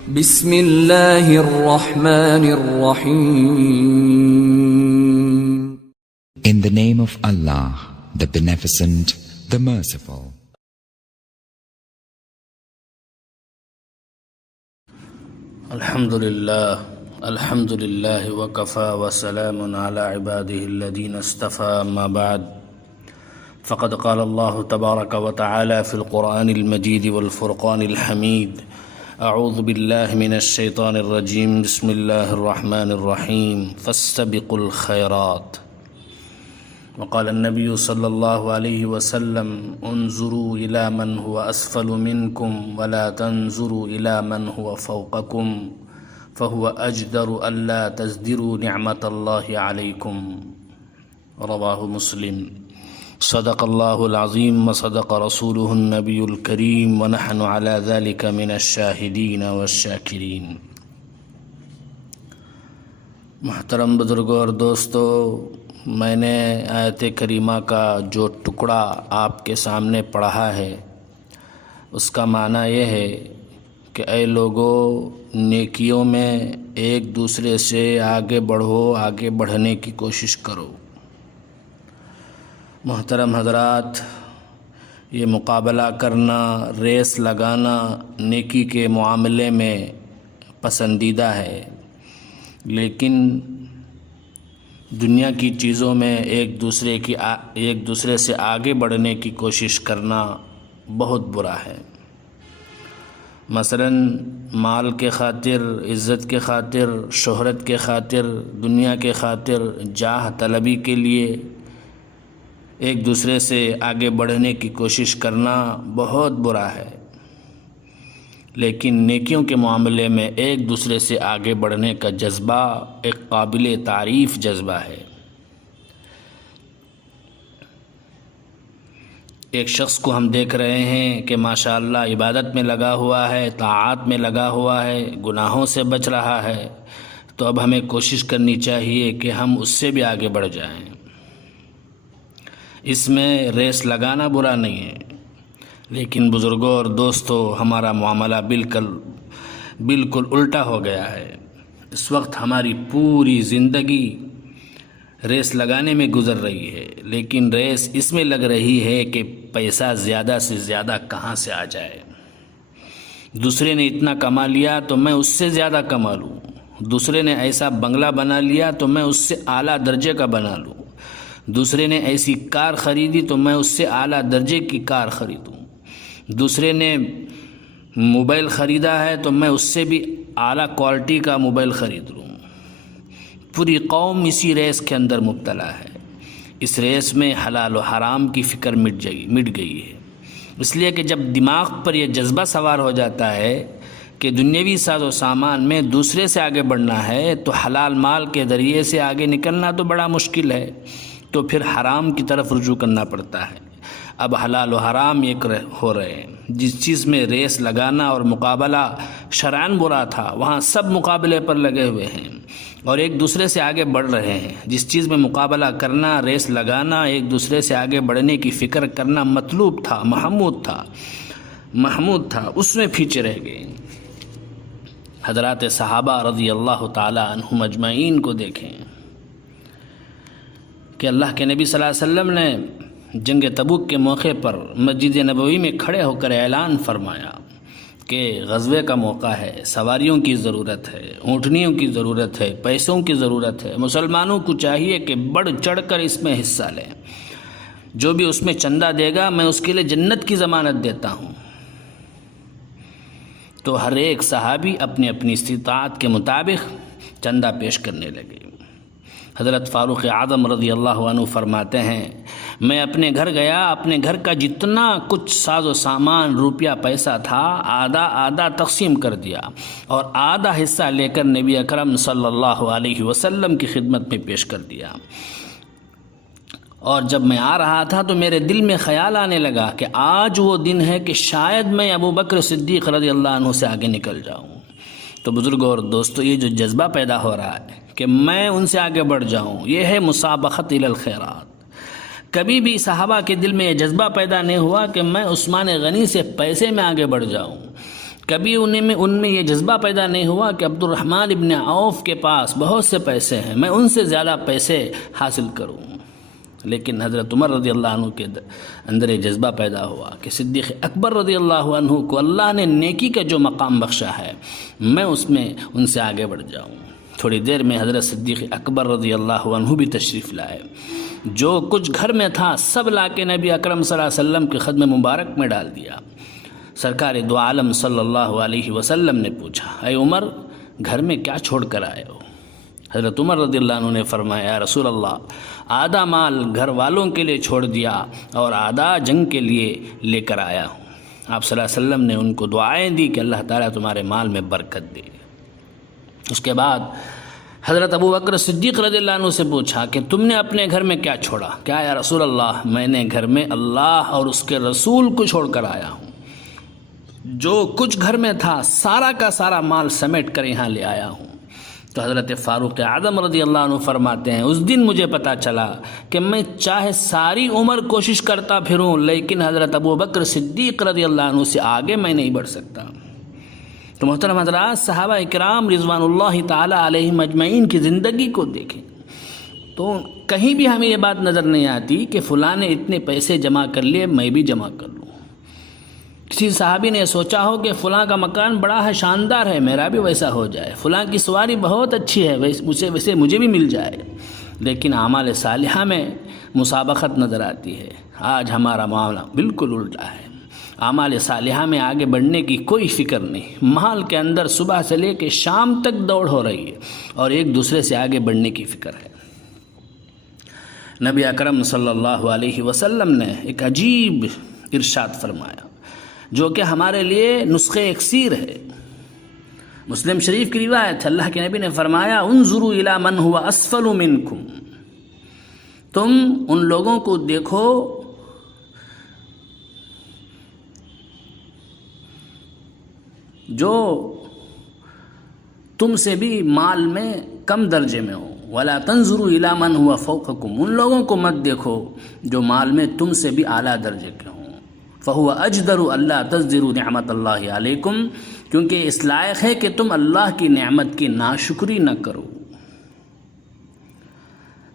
بسم اللہ الرحمن الرحیم. In the name of Allah, the Beneficent, the Merciful. الحمد للہ وکفى وسلام على عباده الذين اصطفى. اما بعد فقد قال الله تبارك وتعالى في القرآن المجيد والفرقان الحميد: اعوذ باللہ من الشیطان الرجیم، بسم اللہ الرحمن الرحیم، فاستبقوا الخیرات. وقال النبی صلی اللہ علیہ وسلم: انظروا الى من هو اسفل منکم ولا تنظروا الى من هو فوقکم فهو اجدر الا تزدروا نعمت اللہ علیکم. رواہ مسلم. صدق اللہ العظیم وصدق رسولہ النبی الکریم ونحن علی ذلک من الشاہدین والشاکرین. محترم بزرگوں اور دوستو، میں نے آیت کریمہ کا جو ٹکڑا آپ کے سامنے پڑھا ہے اس کا معنی یہ ہے کہ اے لوگو، نیکیوں میں ایک دوسرے سے آگے بڑھو، آگے بڑھنے کی کوشش کرو. محترم حضرات، یہ مقابلہ کرنا، ریس لگانا نیکی کے معاملے میں پسندیدہ ہے، لیکن دنیا کی چیزوں میں ایک دوسرے سے آگے بڑھنے کی کوشش کرنا بہت برا ہے. مثلا مال کے خاطر، عزت کے خاطر، شہرت کے خاطر، دنیا کے خاطر، جاہ طلبی کے لیے ایک دوسرے سے آگے بڑھنے کی کوشش کرنا بہت برا ہے، لیکن نیکیوں کے معاملے میں ایک دوسرے سے آگے بڑھنے کا جذبہ ایک قابل تعریف جذبہ ہے. ایک شخص کو ہم دیکھ رہے ہیں کہ ماشاءاللہ عبادت میں لگا ہوا ہے، طاعات میں لگا ہوا ہے، گناہوں سے بچ رہا ہے، تو اب ہمیں کوشش کرنی چاہیے کہ ہم اس سے بھی آگے بڑھ جائیں. اس میں ریس لگانا برا نہیں ہے، لیکن بزرگوں اور دوستوں، ہمارا معاملہ بالکل الٹا ہو گیا ہے. اس وقت ہماری پوری زندگی ریس لگانے میں گزر رہی ہے، لیکن ریس اس میں لگ رہی ہے کہ پیسہ زیادہ سے زیادہ کہاں سے آ جائے. دوسرے نے اتنا کما لیا تو میں اس سے زیادہ کما لوں، دوسرے نے ایسا بنگلہ بنا لیا تو میں اس سے اعلیٰ درجے کا بنا لوں، دوسرے نے ایسی کار خریدی تو میں اس سے اعلیٰ درجے کی کار خریدوں، دوسرے نے موبائل خریدا ہے تو میں اس سے بھی اعلیٰ کوالٹی کا موبائل خرید لوں. پوری قوم اسی ریس کے اندر مبتلا ہے. اس ریس میں حلال و حرام کی فکر مٹ گئی ہے، اس لیے کہ جب دماغ پر یہ جذبہ سوار ہو جاتا ہے کہ دنیاوی ساز و سامان میں دوسرے سے آگے بڑھنا ہے تو حلال مال کے ذریعے سے آگے نکلنا تو بڑا مشکل ہے، تو پھر حرام کی طرف رجوع کرنا پڑتا ہے. اب حلال و حرام ایک ہو رہے ہیں. جس چیز میں ریس لگانا اور مقابلہ شرعاً برا تھا، وہاں سب مقابلے پر لگے ہوئے ہیں اور ایک دوسرے سے آگے بڑھ رہے ہیں. جس چیز میں مقابلہ کرنا، ریس لگانا، ایک دوسرے سے آگے بڑھنے کی فکر کرنا مطلوب تھا، محمود تھا، اس میں پیچھے رہ گئے. حضرات صحابہ رضی اللہ تعالی عنہم اجمعین کو دیکھیں کہ اللہ کے نبی صلی اللہ علیہ وسلم نے جنگ تبوک کے موقع پر مسجد نبوی میں کھڑے ہو کر اعلان فرمایا کہ غزوے کا موقع ہے، سواریوں کی ضرورت ہے، اونٹنیوں کی ضرورت ہے، پیسوں کی ضرورت ہے. مسلمانوں کو چاہیے کہ بڑھ چڑھ کر اس میں حصہ لیں. جو بھی اس میں چندہ دے گا میں اس کے لیے جنت کی ضمانت دیتا ہوں. تو ہر ایک صحابی اپنی استطاعت کے مطابق چندہ پیش کرنے لگے. حضرت فاروق اعظم رضی اللہ عنہ فرماتے ہیں، میں اپنے گھر گیا، اپنے گھر کا جتنا کچھ ساز و سامان، روپیہ پیسہ تھا، آدھا تقسیم کر دیا اور آدھا حصہ لے کر نبی اکرم صلی اللہ علیہ وسلم کی خدمت میں پیش کر دیا. اور جب میں آ رہا تھا تو میرے دل میں خیال آنے لگا کہ آج وہ دن ہے کہ شاید میں ابو بکر صدیق رضی اللہ عنہ سے آگے نکل جاؤں. تو بزرگوں اور دوستو، یہ جو جذبہ پیدا ہو رہا ہے کہ میں ان سے آگے بڑھ جاؤں، یہ ہے مسابقت الی الخیرات. کبھی بھی صحابہ کے دل میں یہ جذبہ پیدا نہیں ہوا کہ میں عثمان غنی سے پیسے میں آگے بڑھ جاؤں. کبھی ان میں یہ جذبہ پیدا نہیں ہوا کہ عبد الرحمن ابن عوف کے پاس بہت سے پیسے ہیں، میں ان سے زیادہ پیسے حاصل کروں. لیکن حضرت عمر رضی اللہ عنہ کے اندر یہ جذبہ پیدا ہوا کہ صدیق اکبر رضی اللہ عنہ کو اللہ نے نیکی کا جو مقام بخشا ہے میں اس میں ان سے آگے بڑھ جاؤں. تھوڑی دیر میں حضرت صدیق اکبر رضی اللہ عنہ بھی تشریف لائے. جو کچھ گھر میں تھا سب لا کے نبی اکرم صلی اللہ علیہ وسلم کے خدم مبارک میں ڈال دیا. سرکار دو عالم صلی اللہ علیہ وسلم نے پوچھا، اے عمر گھر میں کیا چھوڑ کر آئے ہو؟ حضرت عمر رضی اللہ عنہ نے فرمایا، یا رسول اللہ آدھا مال گھر والوں کے لیے چھوڑ دیا اور آدھا جنگ کے لیے لے کر آیا ہوں. آپ صلی اللہ علیہ وسلم نے ان کو دعائیں دی کہ اللہ تعالیٰ تمہارے مال میں برکت دے. اس کے بعد حضرت ابو بکر صدیق رضی اللہ عنہ سے پوچھا کہ تم نے اپنے گھر میں کیا چھوڑا؟ کیا یا رسول اللہ میں نے گھر میں اللہ اور اس کے رسول کو چھوڑ کر آیا ہوں. جو کچھ گھر میں تھا سارا کا سارا مال سمیٹ کر یہاں لے آیا ہوں. تو حضرت فاروق اعظم رضی اللہ عنہ فرماتے ہیں، اس دن مجھے پتا چلا کہ میں چاہے ساری عمر کوشش کرتا پھروں لیکن حضرت ابو بکر صدیق رضی اللہ عنہ سے آگے میں نہیں بڑھ سکتا. تو محترم حضرات، صحابہ اکرام رضوان اللہ تعالی علیہم اجمعین کی زندگی کو دیکھیں تو کہیں بھی ہمیں یہ بات نظر نہیں آتی کہ فلاں نے اتنے پیسے جمع کر لیے میں بھی جمع کر لوں. کسی صحابی نے سوچا ہو کہ فلاں کا مکان بڑا ہے، شاندار ہے، میرا بھی ویسا ہو جائے، فلاں کی سواری بہت اچھی ہے، ویسے مجھے بھی مل جائے. لیکن اعمال صالحہ میں مسابقت نظر آتی ہے. آج ہمارا معاملہ بالکل الٹا ہے. اعمال صالحہ میں آگے بڑھنے کی کوئی فکر نہیں. محل کے اندر صبح سے لے کے شام تک دوڑ ہو رہی ہے اور ایک دوسرے سے آگے بڑھنے کی فکر ہے. نبی اکرم صلی اللہ علیہ وسلم نے ایک عجیب ارشاد فرمایا جو کہ ہمارے لیے نسخے اکسیر ہے. مسلم شریف کی روایت ہے، اللہ کے نبی نے فرمایا، انظروا الی من هو اسفل منکم، تم ان لوگوں کو دیکھو جو تم سے بھی مال میں کم درجے میں ہو. ولا تنظروا الی من هو فوقکم، ان لوگوں کو مت دیکھو جو مال میں تم سے بھی اعلیٰ درجے کے ہوں. فہو اجدر اللہ تزدروا نعمت اللہ علیکم، کیونکہ اس لائق ہے کہ تم اللہ کی نعمت کی ناشکری نہ کرو.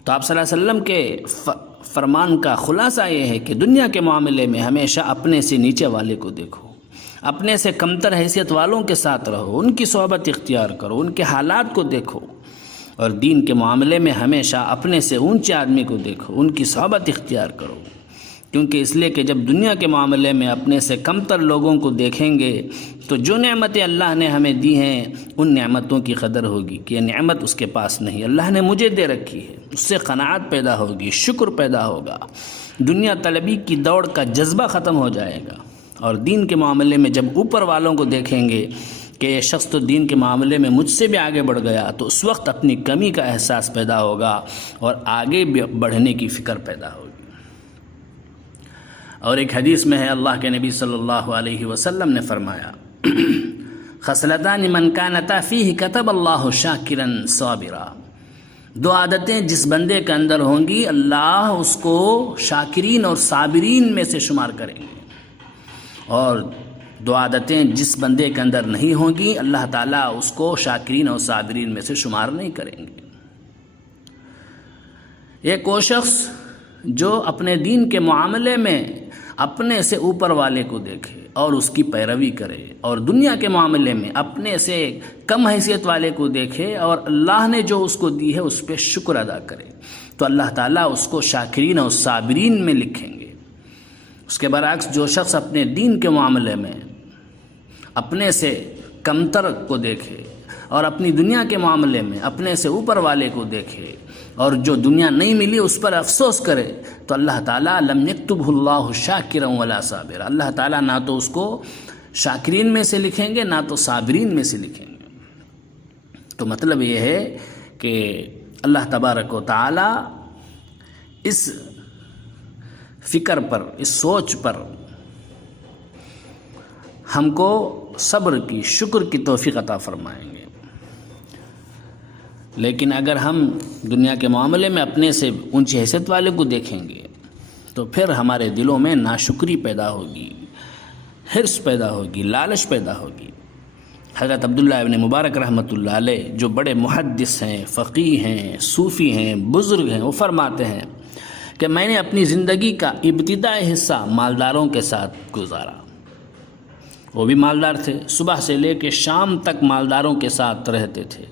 تو آپ صلی اللہ علیہ وسلم کے فرمان کا خلاصہ یہ ہے کہ دنیا کے معاملے میں ہمیشہ اپنے سے نیچے والے کو دیکھو، اپنے سے کمتر حیثیت والوں کے ساتھ رہو، ان کی صحبت اختیار کرو، ان کے حالات کو دیکھو. اور دین کے معاملے میں ہمیشہ اپنے سے اونچے آدمی کو دیکھو، ان کی صحبت اختیار کرو. کیونکہ اس لیے کہ جب دنیا کے معاملے میں اپنے سے کمتر لوگوں کو دیکھیں گے تو جو نعمتیں اللہ نے ہمیں دی ہیں ان نعمتوں کی قدر ہوگی کہ یہ نعمت اس کے پاس نہیں، اللہ نے مجھے دے رکھی ہے. اس سے قناعت پیدا ہوگی، شکر پیدا ہوگا، دنیا طلبی کی دوڑ کا جذبہ ختم ہو جائے گا. اور دین کے معاملے میں جب اوپر والوں کو دیکھیں گے کہ یہ شخص تو دین کے معاملے میں مجھ سے بھی آگے بڑھ گیا، تو اس وقت اپنی کمی کا احساس پیدا ہوگا اور آگے بڑھنے کی فکر پیدا ہوگی. اور ایک حدیث میں ہے، اللہ کے نبی صلی اللہ علیہ وسلم نے فرمایا، خصلتان من کانتا فیہ کتب اللہ شاکرا صابرا، دو عادتیں جس بندے کے اندر ہوں گی اللہ اس کو شاکرین اور صابرین میں سے شمار کریں گے. اور دو عادتیں جس بندے کے اندر نہیں ہوں گی اللہ تعالیٰ اس کو شاکرین اور صابرین میں سے شمار نہیں کریں گے. ایک وہ شخص جو اپنے دین کے معاملے میں اپنے سے اوپر والے کو دیکھے اور اس کی پیروی کرے، اور دنیا کے معاملے میں اپنے سے کم حیثیت والے کو دیکھے اور اللہ نے جو اس کو دی ہے اس پہ شکر ادا کرے، تو اللہ تعالیٰ اس کو شاکرین اور صابرین میں لکھیں گے. اس کے برعکس جو شخص اپنے دین کے معاملے میں اپنے سے کمتر کو دیکھے اور اپنی دنیا کے معاملے میں اپنے سے اوپر والے کو دیکھے اور جو دنیا نہیں ملی اس پر افسوس کرے، تو اللہ تعالیٰ لم یکتبہ اللہ شاکرا ولا صابرا، اللہ تعالیٰ نہ تو اس کو شاکرین میں سے لکھیں گے نہ تو صابرین میں سے لکھیں گے. تو مطلب یہ ہے کہ اللہ تبارک و تعالیٰ اس فکر پر، اس سوچ پر ہم کو صبر کی، شکر کی توفیق عطا فرمائیں گے. لیکن اگر ہم دنیا کے معاملے میں اپنے سے اونچی حیثیت والے کو دیکھیں گے تو پھر ہمارے دلوں میں ناشکری پیدا ہوگی، حرص پیدا ہوگی، لالچ پیدا ہوگی. حضرت عبداللہ ابن مبارک رحمۃ اللہ علیہ جو بڑے محدث ہیں، فقیہ ہیں، صوفی ہیں، بزرگ ہیں، وہ فرماتے ہیں کہ میں نے اپنی زندگی کا ابتدائی حصہ مالداروں کے ساتھ گزارا. وہ بھی مالدار تھے، صبح سے لے کے شام تک مالداروں کے ساتھ رہتے تھے.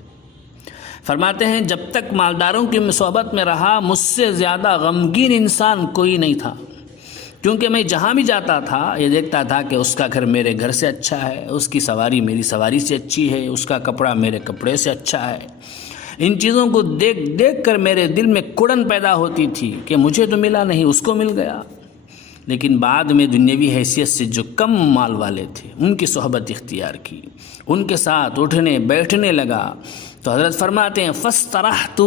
فرماتے ہیں جب تک مالداروں کی صحبت میں رہا مجھ سے زیادہ غمگین انسان کوئی نہیں تھا، کیونکہ میں جہاں بھی جاتا تھا یہ دیکھتا تھا کہ اس کا گھر میرے گھر سے اچھا ہے، اس کی سواری میری سواری سے اچھی ہے، اس کا کپڑا میرے کپڑے سے اچھا ہے. ان چیزوں کو دیکھ دیکھ کر میرے دل میں کڑن پیدا ہوتی تھی کہ مجھے تو ملا نہیں، اس کو مل گیا. لیکن بعد میں دنیاوی حیثیت سے جو کم مال والے تھے ان کی صحبت اختیار کی، ان کے ساتھ اٹھنے بیٹھنے لگا. تو حضرت فرماتے ہیں فاسترحت،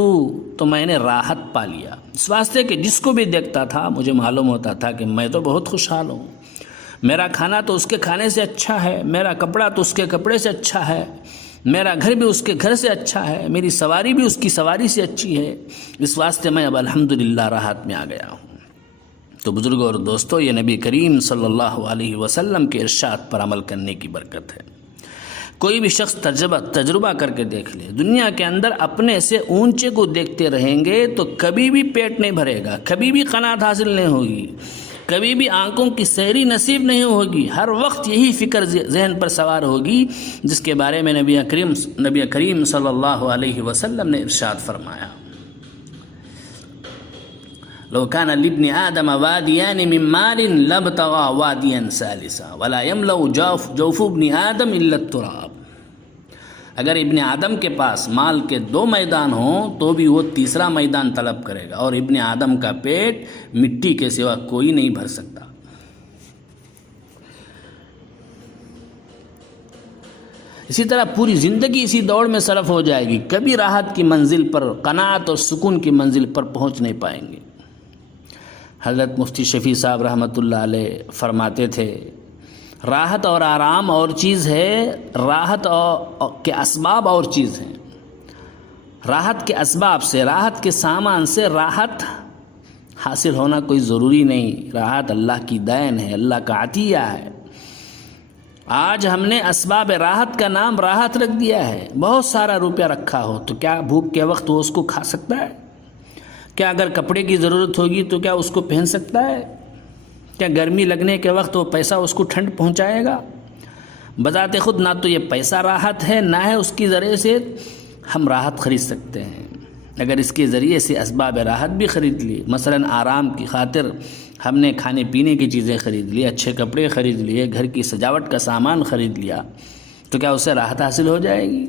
تو میں نے راحت پا لیا، اس واسطے کہ جس کو بھی دیکھتا تھا مجھے معلوم ہوتا تھا کہ میں تو بہت خوشحال ہوں. میرا کھانا تو اس کے کھانے سے اچھا ہے، میرا کپڑا تو اس کے کپڑے سے اچھا ہے، میرا گھر بھی اس کے گھر سے اچھا ہے، میری سواری بھی اس کی سواری سے اچھی ہے. اس واسطے میں اب الحمدللہ راحت میں آ گیا ہوں. تو بزرگوں اور دوستو، یہ نبی کریم صلی اللہ علیہ وسلم کے ارشاد پر عمل کرنے کی برکت ہے. کوئی بھی شخص تجربہ کر کے دیکھ لے، دنیا کے اندر اپنے سے اونچے کو دیکھتے رہیں گے تو کبھی بھی پیٹ نہیں بھرے گا، کبھی بھی قناعت حاصل نہیں ہوگی، کبھی بھی آنکھوں کی سحری نصیب نہیں ہوگی. ہر وقت یہی فکر ذہن پر سوار ہوگی جس کے بارے میں نبی کریم صلی اللہ علیہ وسلم نے ارشاد فرمایا، لو كان لابن آدم واديان من مال لابتغى واديا ثالثا ولا يملأ جوف ابن آدم إلا التراب. اگر ابن آدم کے پاس مال کے 2 میدان ہوں تو بھی وہ تیسرا میدان طلب کرے گا، اور ابن آدم کا پیٹ مٹی کے سوا کوئی نہیں بھر سکتا. اسی طرح پوری زندگی اسی دوڑ میں صرف ہو جائے گی، کبھی راحت کی منزل پر، قناعت اور سکون کی منزل پر پہنچ نہیں پائیں گے. حضرت مفتی شفیع صاحب رحمۃ اللہ علیہ فرماتے تھے راحت اور آرام اور چیز ہے، راحت کے اسباب اور چیز ہیں. راحت کے اسباب سے، راحت کے سامان سے راحت حاصل ہونا کوئی ضروری نہیں. راحت اللہ کی دین ہے، اللہ کا عطیہ ہے. آج ہم نے اسباب راحت کا نام راحت رکھ دیا ہے. بہت سارا روپیہ رکھا ہو تو کیا بھوک کے وقت وہ اس کو کھا سکتا ہے؟ کیا اگر کپڑے کی ضرورت ہوگی تو کیا اس کو پہن سکتا ہے؟ کیا گرمی لگنے کے وقت وہ پیسہ اس کو ٹھنڈ پہنچائے گا؟ بذات خود نہ تو یہ پیسہ راحت ہے، نہ ہے اس کی ذریعے سے ہم راحت خرید سکتے ہیں. اگر اس کے ذریعے سے اسباب راحت بھی خرید لی، مثلا آرام کی خاطر ہم نے کھانے پینے کی چیزیں خرید لی، اچھے کپڑے خرید لیے، گھر کی سجاوٹ کا سامان خرید لیا، تو کیا اسے راحت حاصل ہو جائے گی؟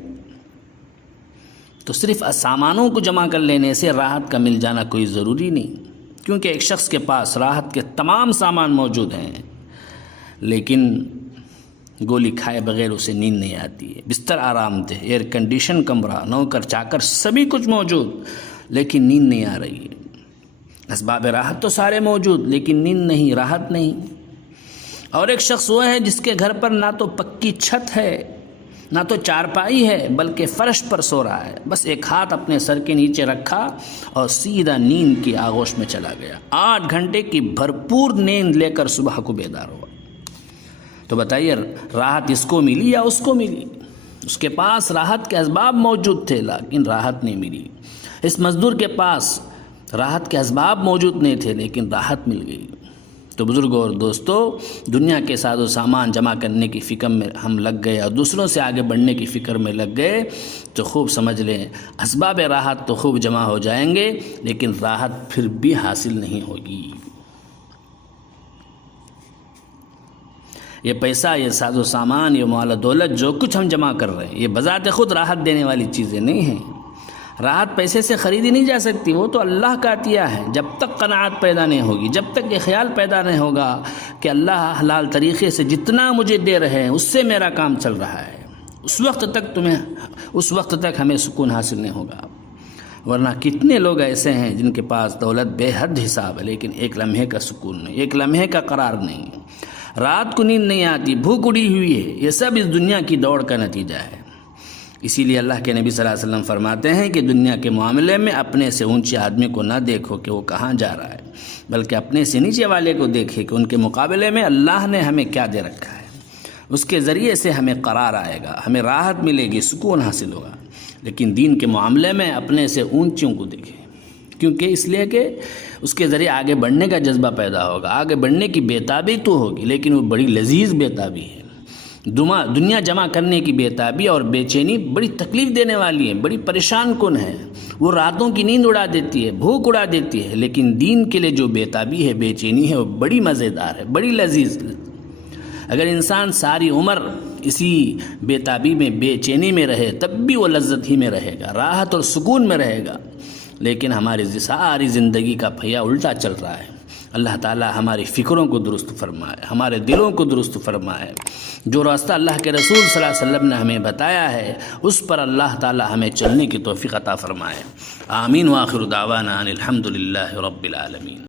تو صرف سامانوں کو جمع کر لینے سے راحت کا مل جانا کوئی ضروری نہیں، کیونکہ ایک شخص کے پاس راحت کے تمام سامان موجود ہیں لیکن گولی کھائے بغیر اسے نیند نہیں آتی ہے. بستر آرام دہ، ایئر کنڈیشن کمرہ، نوکر چاکر سبھی کچھ موجود، لیکن نیند نہیں آ رہی ہے. اسباب راحت تو سارے موجود لیکن نیند نہیں، راحت نہیں. اور ایک شخص وہ ہے جس کے گھر پر نہ تو پکی چھت ہے، نہ تو چارپائی ہے، بلکہ فرش پر سو رہا ہے. بس ایک ہاتھ اپنے سر کے نیچے رکھا اور سیدھا نیند کی آغوش میں چلا گیا. 8 گھنٹے کی بھرپور نیند لے کر صبح کو بیدار ہوا. تو بتائیے راحت اس کو ملی یا اس کو ملی؟ اس کے پاس راحت کے اسباب موجود تھے لیکن راحت نہیں ملی. اس مزدور کے پاس راحت کے اسباب موجود نہیں تھے لیکن راحت مل گئی. تو بزرگوں اور دوستو، دنیا کے ساز و سامان جمع کرنے کی فکر میں ہم لگ گئے اور دوسروں سے آگے بڑھنے کی فکر میں لگ گئے تو خوب سمجھ لیں اسباب راحت تو خوب جمع ہو جائیں گے لیکن راحت پھر بھی حاصل نہیں ہوگی. یہ پیسہ، یہ ساز و سامان، یہ مال و دولت جو کچھ ہم جمع کر رہے ہیں یہ بذات خود راحت دینے والی چیزیں نہیں ہیں. راحت پیسے سے خریدی نہیں جا سکتی، وہ تو اللہ کا عطیہ ہے. جب تک قناعت پیدا نہیں ہوگی، جب تک یہ خیال پیدا نہیں ہوگا کہ اللہ حلال طریقے سے جتنا مجھے دے رہے ہیں اس سے میرا کام چل رہا ہے، اس وقت تک ہمیں سکون حاصل نہیں ہوگا. ورنہ کتنے لوگ ایسے ہیں جن کے پاس دولت بے حد حساب ہے لیکن ایک لمحے کا سکون نہیں، ایک لمحے کا قرار نہیں. رات کو نیند نہیں آتی، بھوک اڑی ہوئی ہے. یہ سب اس دنیا کی دوڑ کا نتیجہ ہے. اسی لیے اللہ کے نبی صلی اللہ علیہ وسلم فرماتے ہیں کہ دنیا کے معاملے میں اپنے سے اونچے آدمی کو نہ دیکھو کہ وہ کہاں جا رہا ہے، بلکہ اپنے سے نیچے والے کو دیکھے کہ ان کے مقابلے میں اللہ نے ہمیں کیا دے رکھا ہے. اس کے ذریعے سے ہمیں قرار آئے گا، ہمیں راحت ملے گی، سکون حاصل ہوگا۔ لیکن دین کے معاملے میں اپنے سے اونچوں کو دیکھیں، کیونکہ اس لیے کہ اس کے ذریعے آگے بڑھنے کا جذبہ پیدا ہوگا، آگے بڑھنے کی بیتابی تو ہوگی، لیکن وہ بڑی لذیذ بیتابی ہے۔ دنیا جمع کرنے کی بیتابی اور بے چینی بڑی تکلیف دینے والی ہے، بڑی پریشان کن ہے، وہ راتوں کی نیند اڑا دیتی ہے، بھوک اڑا دیتی ہے۔ لیکن دین کے لیے جو بیتابی ہے، بے چینی ہے، وہ بڑی مزیدار ہے، بڑی لذیذ۔ اگر انسان ساری عمر اسی بیتابی میں، بے چینی میں رہے، تب بھی وہ لذت ہی میں رہے گا، راحت اور سکون میں رہے گا۔ لیکن ہماری ساری زندگی کا پہیہ الٹا چل رہا ہے۔ اللہ تعالی ہماری فکروں کو درست فرمائے، ہمارے دلوں کو درست فرمائے۔ جو راستہ اللہ کے رسول صلی اللہ علیہ وسلم نے ہمیں بتایا ہے، اس پر اللہ تعالی ہمیں چلنے کی توفیق عطا فرمائے۔ آمین۔ وآخر دعوانا ان الحمد للہ رب العالمین۔